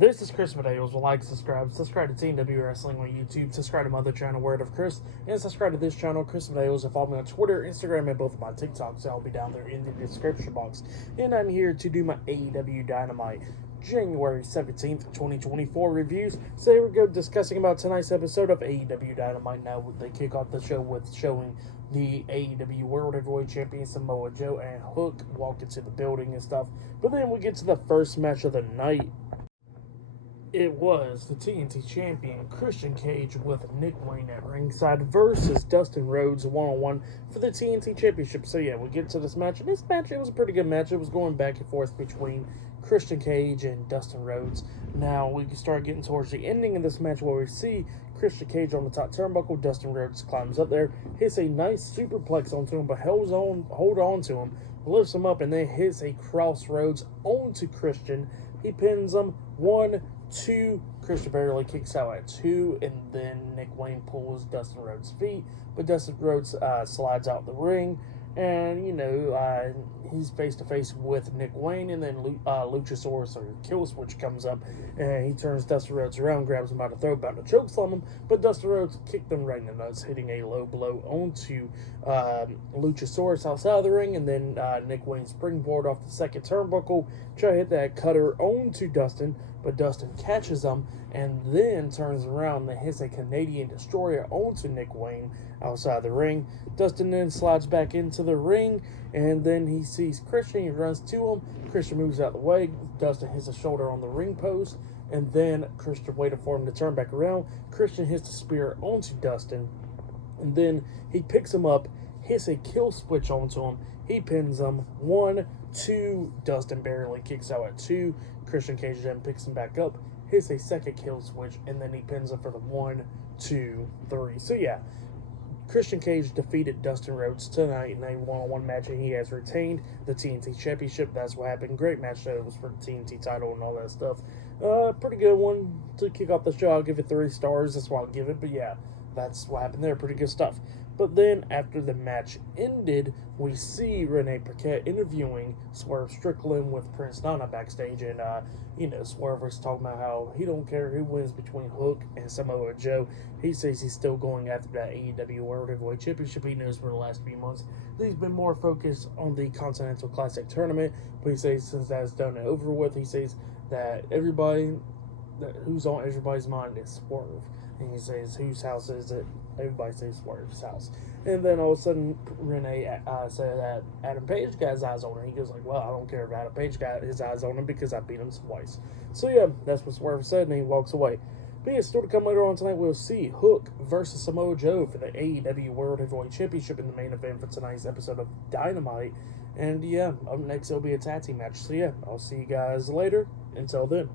This is Chris Medeiros. Like, subscribe to TNT Wrestling on YouTube, subscribe to my other channel, Word of Chris, and subscribe to this channel, Chris Medeiros, and follow me on Twitter, Instagram, and both of my TikToks. I'll be down there in the description box. And I'm here to do my AEW Dynamite January 17th, 2024 reviews. So here we go, discussing about tonight's episode of AEW Dynamite. Now they kick off the show with showing the AEW World Heavyweight Champion Samoa Joe and Hook walk into the building and stuff. But then we get to the first match of the night. It was the TNT champion Christian Cage with Nick Wayne at ringside versus Dustin Rhodes one-on-one for the TNT championship. So yeah, we get to this match, and this match, it was a pretty good match. It was going back and forth between Christian Cage and Dustin Rhodes. Now we start getting towards the ending of this match where we see Christian Cage on the top turnbuckle. Dustin Rhodes climbs up there, hits a nice superplex onto him, but hold on to him, lifts him up, and then hits a crossroads onto Christian. He pins him. 1, 2, Christian barely kicks out at 2, and then Nick Wayne pulls Dustin Rhodes' feet, but Dustin Rhodes slides out the ring, and he's face to face with Nick Wayne, and then Luchasaurus or Kill Switch comes up, and he turns Dustin Rhodes around, grabs him by the throat, about to chokeslam him, but Dustin Rhodes kicked him right in the nuts, hitting a low blow onto Luchasaurus outside of the ring, and then Nick Wayne springboard off the second turnbuckle, try to hit that cutter onto Dustin, but Dustin catches him and then turns around and hits a Canadian Destroyer onto Nick Wayne outside the ring. Dustin then slides back into the ring, and then he sees Christian. He runs to him. Christian moves out of the way. Dustin hits a shoulder on the ring post, and then Christian waited for him to turn back around. Christian hits the spear onto Dustin, and then he picks him up, hits a kill switch onto him. He pins him. 1, 2, Dustin barely kicks out at 2. Christian Cage then picks him back up, hits a second kill switch, and then he pins him for the 1, 2, 3. So yeah, Christian Cage defeated Dustin Rhodes tonight in a one-on-one match, and he has retained the TNT Championship. That's what happened. Great match, though. It was for the TNT title and all that stuff. Pretty good one to kick off the show. I'll give it 3 stars. That's what I'll give it. But yeah, that's what happened there. Pretty good stuff. But then, after the match ended, we see Renee Paquette interviewing Swerve Strickland with Prince Nana backstage, and Swerve was talking about how he don't care who wins between Hook and Samoa Joe. He says he's still going after that AEW World Heavyweight Championship. He knows for the last few months he's been more focused on the Continental Classic tournament, but he says since that's done and over with, he says that who's on everybody's mind is Swerve. And he says, whose house is it? Everybody says Swerve's house. And then all of a sudden, Renee said that Adam Page got his eyes on him. He goes like, well, I don't care if Adam Page got his eyes on him because I beat him twice. So yeah, that's what Swerve said, and he walks away. But yeah, still to come later on tonight, we'll see Hook versus Samoa Joe for the AEW World Heavyweight Championship in the main event for tonight's episode of Dynamite. And yeah, up next it'll be a tag team match. So yeah, I'll see you guys later. Until then.